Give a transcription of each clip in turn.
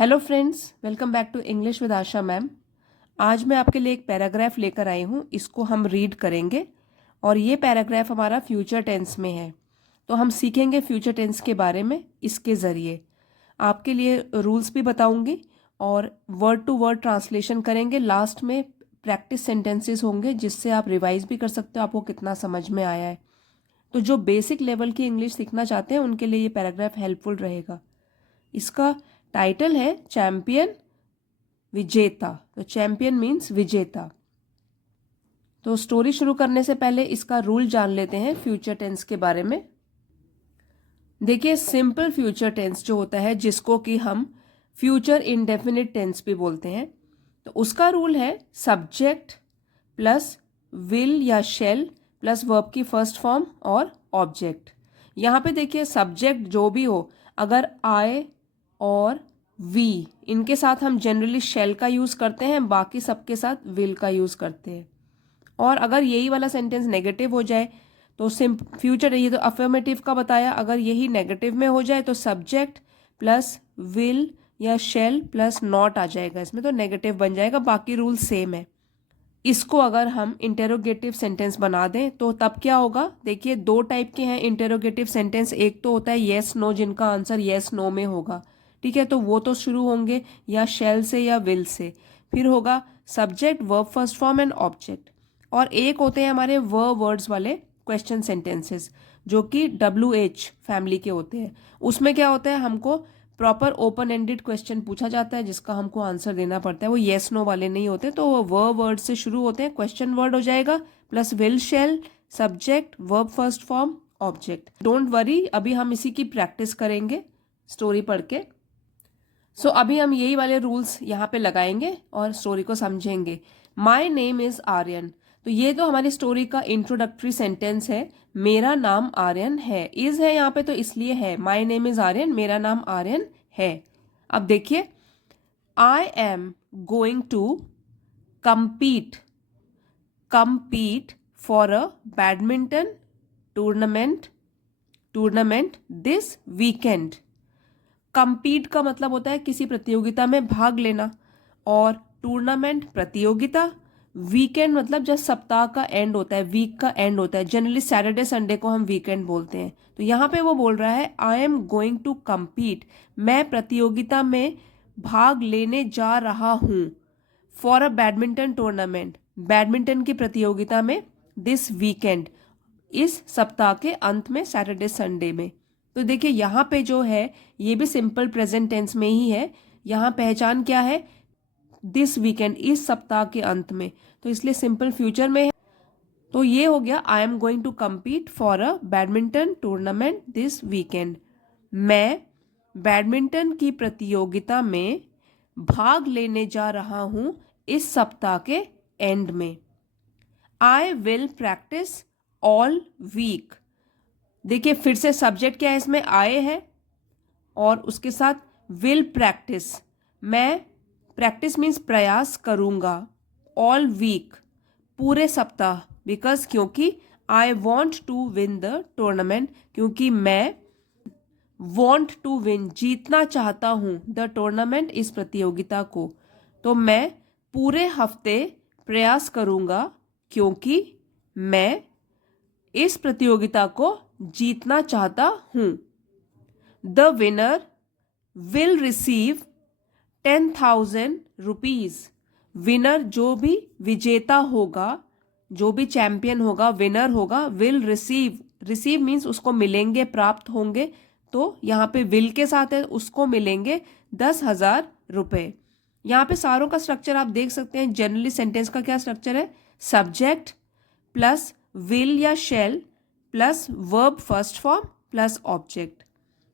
Hello friends, welcome back to English with Asha ma'am. आज मैं आपके लिए एक पैराग्राफ लेकर आई हूँ। इसको हम रीड करेंगे और ये पैराग्राफ हमारा फ्यूचर टेंस में है। तो हम सीखेंगे फ्यूचर टेंस के बारे में इसके ज़रिए। आपके लिए रूल्स भी बताऊंगी और वर्ड टू वर्ड ट्रांसलेशन करेंगे। लास्ट में प्रैक्टिस सेंटेंसेस होंगे जिससे आप रिवाइज भी कर सकते हो आपको कितना समझ में आया है। तो जो बेसिक लेवल की इंग्लिश सीखना चाहते हैं उनके लिए ये पैराग्राफ हेल्पफुल रहेगा। इसका टाइटल है चैंपियन विजेता। तो चैंपियन मीन्स विजेता। तो स्टोरी शुरू करने से पहले इसका रूल जान लेते हैं फ्यूचर टेंस के बारे में। देखिए, सिंपल फ्यूचर टेंस जो होता है जिसको कि हम फ्यूचर इंडेफिनिट टेंस भी बोलते हैं, तो उसका रूल है सब्जेक्ट प्लस विल या शेल प्लस वर्ब की फर्स्ट फॉर्म और ऑब्जेक्ट। यहाँ पे देखिए, सब्जेक्ट जो भी हो, अगर आई और वी, इनके साथ हम जनरली शेल का यूज़ करते हैं, बाकी सबके साथ विल का यूज़ करते हैं। और अगर यही वाला सेंटेंस नेगेटिव हो जाए तो फ्यूचर, ये तो अफर्मेटिव का बताया, अगर यही नेगेटिव में हो जाए तो सब्जेक्ट प्लस विल या शेल प्लस नॉट आ जाएगा इसमें, तो नेगेटिव बन जाएगा। बाकी रूल सेम है। इसको अगर हम इंटेरोगेटिव सेंटेंस बना दें तो तब क्या होगा? देखिए, दो टाइप के हैं इंटेरोगेटिव सेंटेंस। एक तो होता है येस नो, जिनका आंसर येस नो में होगा, ठीक है, तो वो तो शुरू होंगे या शेल से या विल से। फिर होगा subject verb first form and object. और एक होते हैं हमारे वर्ड्स वाले क्वेश्चन सेंटेंसेस जो कि WH फैमिली के होते हैं। उसमें क्या होता है, हमको प्रॉपर ओपन एंडेड क्वेश्चन पूछा जाता है जिसका हमको आंसर देना पड़ता है। वो येस नो वाले नहीं होते, तो वो वर्ड से शुरू होते हैं। क्वेश्चन वर्ड हो जाएगा plus will shell subject verb first form object. Don't worry, अभी हम इसी की प्रैक्टिस करेंगे स्टोरी पढ़ के। सो अभी हम यही वाले रूल्स यहाँ पे लगाएंगे और स्टोरी को समझेंगे। My name is Aryan. तो ये तो हमारी स्टोरी का इंट्रोडक्टरी सेंटेंस है। मेरा नाम आर्यन है, इज है यहाँ पे तो इसलिए है। माई नेम इज आर्यन, मेरा नाम आर्यन है। अब देखिए, I am going to compete for a badminton tournament this weekend. compete का मतलब होता है किसी प्रतियोगिता में भाग लेना, और टूर्नामेंट प्रतियोगिता। वीकेंड मतलब जब सप्ताह का एंड होता है, वीक का एंड होता है। जनरली सैटरडे संडे को हम वीकेंड बोलते हैं। तो यहाँ पे वो बोल रहा है I am going to compete, मैं प्रतियोगिता में भाग लेने जा रहा हूँ। For a badminton tournament, badminton की प्रतियोगिता में। दिस वीकेंड, इस सप्ताह के अंत में, सैटरडे संडे में। तो देखिए, यहाँ पे जो है ये भी सिंपल प्रेजेंट टेंस में ही है। यहाँ पहचान क्या है? दिस वीकेंड, इस सप्ताह के अंत में, तो इसलिए सिंपल फ्यूचर में है। तो ये हो गया I am going to compete for a badminton tournament this weekend. मैं बैडमिंटन की प्रतियोगिता में भाग लेने जा रहा हूं इस सप्ताह के एंड में। I will practice all week. देखिए, फिर से सब्जेक्ट क्या है इसमें? आए है और उसके साथ विल प्रैक्टिस। मैं प्रैक्टिस मीन्स प्रयास करूंगा, ऑल वीक पूरे सप्ताह, बिकॉज क्योंकि I want to win the tournament, क्योंकि मैं वॉन्ट टू विन जीतना चाहता हूं, द टूर्नामेंट इस प्रतियोगिता को। तो मैं पूरे हफ्ते प्रयास करूंगा क्योंकि मैं इस प्रतियोगिता को जीतना चाहता हूं। The winner will receive 10,000 rupees. Winner जो भी विजेता होगा, जो भी चैंपियन होगा, विनर होगा, विल रिसीव मीन्स उसको मिलेंगे, प्राप्त होंगे। तो यहाँ पे विल के साथ है, उसको मिलेंगे 10,000 रुपए। यहाँ पे सारों का स्ट्रक्चर आप देख सकते हैं। जनरली सेंटेंस का क्या स्ट्रक्चर है? सब्जेक्ट प्लस विल या shell plus verb first form plus object.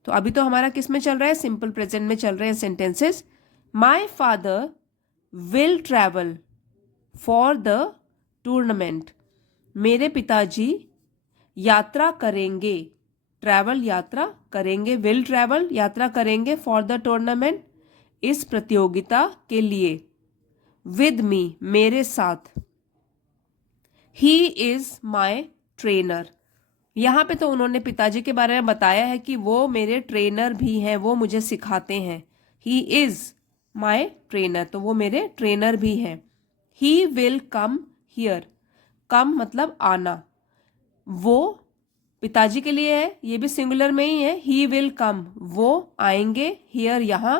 तो अभी तो हमारा किस में चल रहा है? सिंपल प्रेजेंट में चल रहे हैं sentences. My father will travel for the tournament. मेरे पिताजी यात्रा करेंगे, ट्रैवल यात्रा करेंगे, विल ट्रैवल यात्रा करेंगे, फॉर द टूर्नामेंट इस प्रतियोगिता के लिए। विद मी मेरे साथ। He is my trainer. यहाँ पे तो उन्होंने पिताजी के बारे में बताया है कि वो मेरे ट्रेनर भी हैं, वो मुझे सिखाते हैं। ही इज माई ट्रेनर, तो वो मेरे ट्रेनर भी हैं। ही विल कम हियर, कम मतलब आना, वो पिताजी के लिए है, ये भी सिंगुलर में ही है। ही विल कम, वो आएंगे, हियर यहाँ,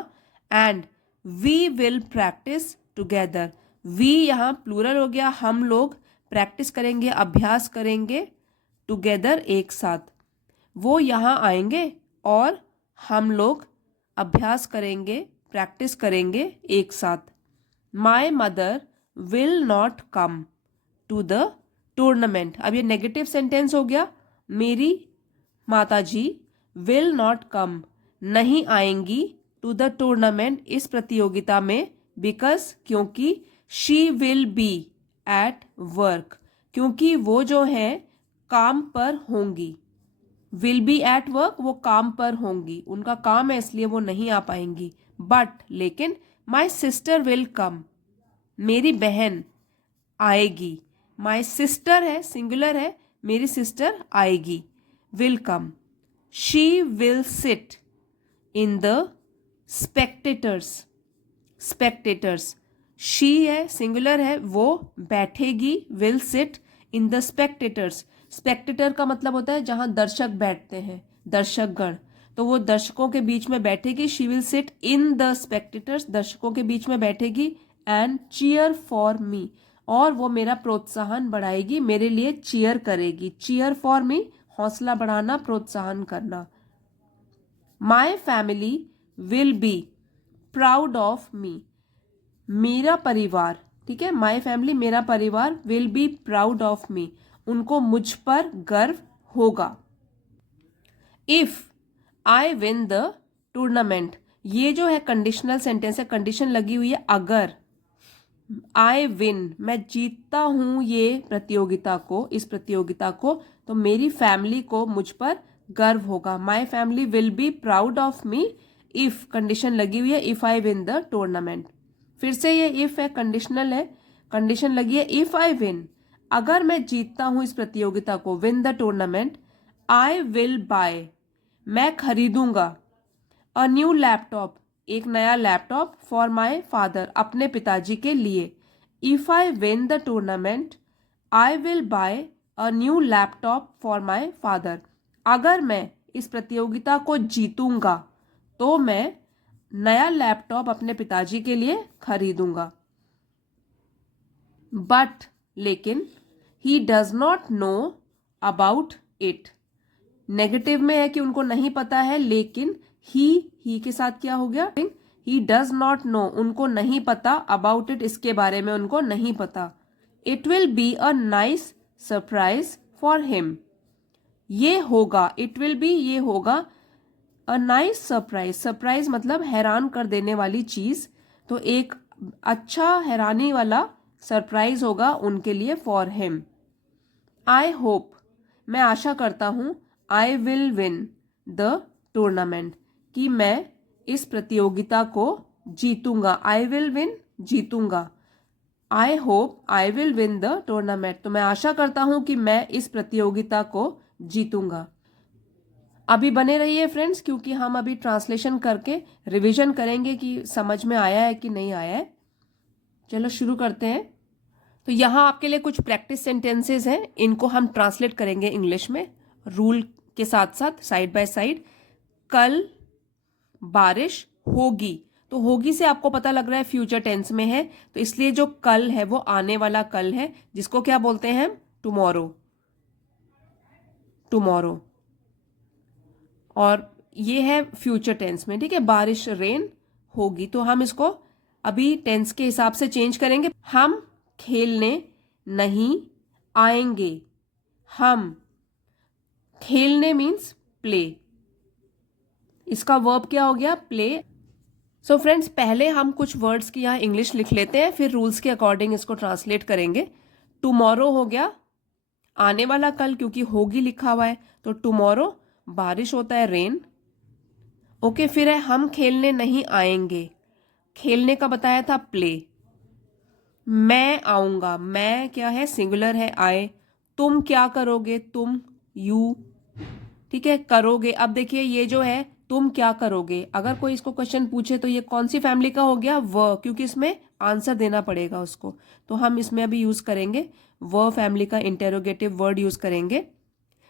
and we will practice together, we यहाँ प्लूरल हो गया, हम लोग प्रैक्टिस करेंगे, अभ्यास करेंगे, टुगेदर एक साथ, वो यहाँ आएंगे और हम लोग अभ्यास करेंगे, प्रैक्टिस करेंगे एक साथ। My mother will not come to the tournament, अब ये नेगेटिव सेंटेंस हो गया। मेरी माताजी विल नॉट कम, नहीं आएंगी, टू द टूर्नामेंट, इस प्रतियोगिता में, बिकॉज क्योंकि, she will be at work, क्योंकि वो जो है काम पर होंगी, विल बी एट वर्क, वो काम पर होंगी, उनका काम है इसलिए वो नहीं आ पाएंगी। बट लेकिन, माई सिस्टर विल कम, मेरी बहन आएगी, माई सिस्टर है, सिंगुलर है, मेरी सिस्टर आएगी, will come. She will sit in the spectators, spectators, she है, सिंगुलर है, वो बैठेगी, will sit in the spectators, Spectator का मतलब होता है जहां दर्शक बैठते हैं, दर्शकगण, तो वो दर्शकों के बीच में बैठेगी। She will sit in the spectators, दर्शकों के बीच में बैठेगी, एंड चीयर फॉर मी, और वो मेरा प्रोत्साहन बढ़ाएगी, मेरे लिए चीयर करेगी, चीयर फॉर मी, हौसला बढ़ाना, प्रोत्साहन करना। My family will be proud of me, मेरा परिवार, ठीक है, माई फैमिली, मेरा परिवार, will be proud of me, उनको मुझ पर गर्व होगा। If I win the tournament, ये जो है कंडीशनल सेंटेंस है, कंडीशन लगी हुई है अगर। आई विन, मैं जीतता हूं ये प्रतियोगिता को, इस प्रतियोगिता को, तो मेरी फैमिली को मुझ पर गर्व होगा। My family will be proud of me, if condition लगी हुई है, if I win the tournament. फिर से ये इफ है, कंडीशनल है, कंडीशन लगी है इफ आई विन, अगर मैं जीतता हूं इस प्रतियोगिता को, win the tournament, I will buy, मैं खरीदूंगा, अ न्यू लैपटॉप, एक नया लैपटॉप, फॉर माई फादर, अपने पिताजी के लिए। If I win the tournament, I will buy a new laptop for my father, अगर मैं इस प्रतियोगिता को जीतूंगा तो मैं नया लैपटॉप अपने पिताजी के लिए खरीदूंगा। बट लेकिन, he does not know about it, negative में है कि उनको नहीं पता है, लेकिन ही के साथ क्या हो गया, ही डज नॉट नो, उनको नहीं पता, अबाउट इट, इसके बारे में उनको नहीं पता। It will be a nice surprise for him, ये होगा, इट विल बी, ये होगा, अ नाइस सरप्राइज, सरप्राइज मतलब हैरान कर देने वाली चीज, तो एक अच्छा हैरानी वाला सरप्राइज होगा उनके लिए, फॉर हिम। आई होप, मैं आशा करता हूं, I will win the tournament, कि मैं इस प्रतियोगिता को जीतूंगा, आई विल विन, जीतूंगा। I hope I will win the tournament, तो मैं आशा करता हूं कि मैं इस प्रतियोगिता को जीतूंगा। अभी बने रहिए फ्रेंड्स, क्योंकि हम अभी ट्रांसलेशन करके रिवीजन करेंगे कि समझ में आया है कि नहीं आया है। चलो शुरू करते हैं। तो यहाँ आपके लिए कुछ प्रैक्टिस सेंटेंसेस हैं, इनको हम ट्रांसलेट करेंगे इंग्लिश में, रूल के साथ साथ, साइड बाय साइड। कल बारिश होगी, तो होगी से आपको पता लग रहा है फ्यूचर टेंस में है, तो इसलिए जो कल है वो आने वाला कल है, जिसको क्या बोलते हैं, टुमारो, टुमारो, और ये है फ्यूचर टेंस में, ठीक है, बारिश, रेन होगी, तो हम इसको अभी टेंस के हिसाब से चेंज करेंगे। हम खेलने नहीं आएंगे, हम, खेलने मीन्स प्ले, इसका वर्ब क्या हो गया, प्ले। सो फ्रेंड्स, पहले हम कुछ वर्ड्स की यहाँ इंग्लिश लिख लेते हैं, फिर रूल्स के अकॉर्डिंग इसको ट्रांसलेट करेंगे। टुमारो हो गया आने वाला कल, क्योंकि होगी लिखा हुआ है, तो टुमारो, बारिश होता है रेन, ओके। फिर है हम खेलने नहीं आएंगे, खेलने का बताया था प्ले। मैं आऊंगा, मैं क्या है, सिंगुलर है, आए। तुम क्या करोगे, तुम, यू, ठीक है, करोगे। अब देखिए ये जो है तुम क्या करोगे। अगर कोई इसको क्वेश्चन पूछे तो ये कौन सी फैमिली का हो गया, व, क्योंकि इसमें आंसर देना पड़ेगा उसको, तो हम इसमें अभी यूज करेंगे व फैमिली का इंटेरोगेटिव वर्ड यूज करेंगे।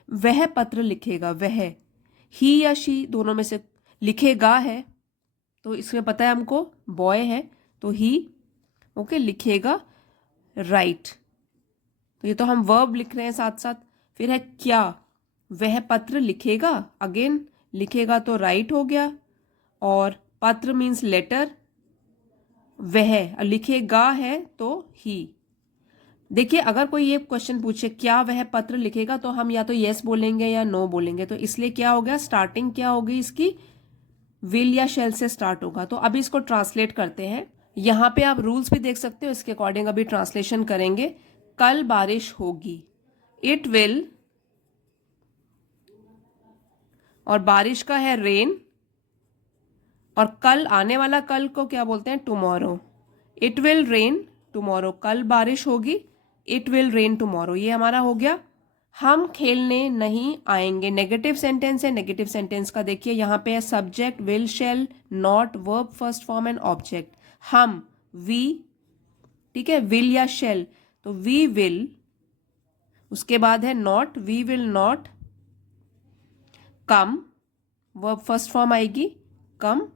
वह पत्र लिखेगा, वह ही या शी दोनों में से, लिखेगा है तो इसमें पता है हमको बॉय है तो ही, ओके, लिखेगा राइट, तो ये तो हम वर्ब लिख रहे हैं साथ साथ। फिर है क्या, वह पत्र लिखेगा, अगेन लिखेगा तो राइट हो गया, और पत्र मीन्स लेटर, वह लिखेगा है तो ही। देखिए अगर कोई ये क्वेश्चन पूछे क्या वह पत्र लिखेगा तो हम या तो यस बोलेंगे या नो बोलेंगे, तो इसलिए क्या हो गया, स्टार्टिंग क्या होगी इसकी, विल या शेल से स्टार्ट होगा। तो अभी इसको ट्रांसलेट करते हैं। यहाँ पे आप रूल्स भी देख सकते हो, इसके अकॉर्डिंग अभी ट्रांसलेशन करेंगे। कल बारिश होगी, इट विल, और बारिश का है रेन, और कल आने वाला कल को क्या बोलते हैं, tomorrow. It will rain tomorrow, कल बारिश होगी, इट विल रेन टुमारो। ये हमारा हो गया। हम खेलने नहीं आएंगे, नेगेटिव सेंटेंस है। नेगेटिव सेंटेंस का देखिए यहाँ पे है subject will shall not verb first form and object. हम, वी, ठीक है, विल या शेल, तो वी विल, उसके बाद है not, we will not come, verb first form आएगी come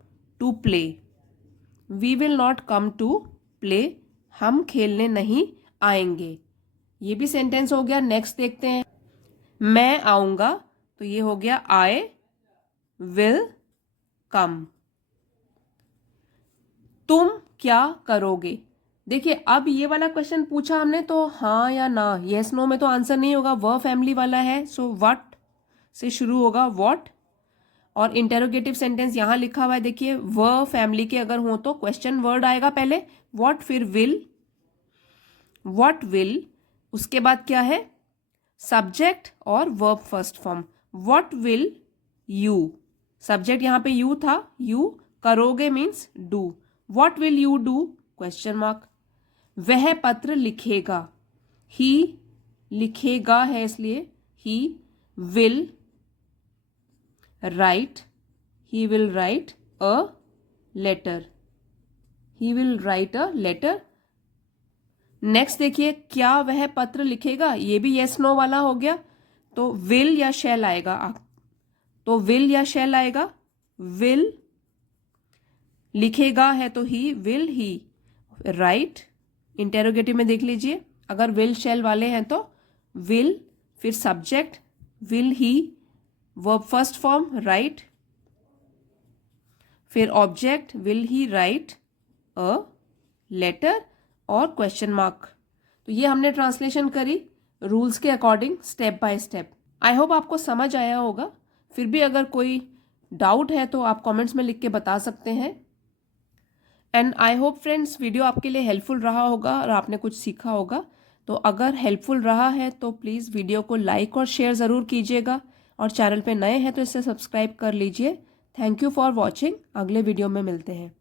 to play, we will not come to play, हम खेलने नहीं आएंगे। ये भी सेंटेंस हो गया। नेक्स्ट देखते हैं, मैं आऊंगा, तो ये हो गया आई विल कम। तुम क्या करोगे, देखिए अब ये वाला क्वेश्चन पूछा हमने तो हाँ या ना, यस नो में तो आंसर नहीं होगा, वह फैमिली वाला है, सो व्हाट से शुरू होगा, व्हाट, और इंटेरोगेटिव सेंटेंस यहाँ लिखा हुआ है, देखिए वह फैमिली के अगर हो तो क्वेश्चन वर्ड आएगा पहले, व्हाट, फिर विल, व्हाट विल, उसके बाद क्या है सब्जेक्ट और verb first form, what will you, subject यहाँ पे यू था, यू, करोगे means do, what will you do, question mark. वह पत्र लिखेगा, ही, लिखेगा है इसलिए he will write, he will write a letter, he will write a letter। Next देखिए क्या वह पत्र लिखेगा, ये भी yes no वाला हो गया, तो will या shall आएगा, तो will या shall आएगा, will, लिखेगा है तो he, will he write, interrogative में देख लीजिए अगर will shall वाले हैं तो will, फिर subject will he, verb first form right, फिर object will he write a letter, और क्वेश्चन मार्क। तो ये हमने ट्रांसलेशन करी रूल्स के according step by step. I hope आपको समझ आया होगा। फिर भी अगर कोई डाउट है तो आप कमेंट्स में लिख के बता सकते हैं। And I hope friends video आपके लिए हेल्पफुल रहा होगा और आपने कुछ सीखा होगा। तो अगर हेल्पफुल रहा है तो प्लीज़ वीडियो को लाइक और शेयर ज़रूर कीजिएगा, और चैनल पे नए हैं तो इसे सब्सक्राइब कर लीजिए। Thank you for watching. अगले वीडियो में मिलते हैं।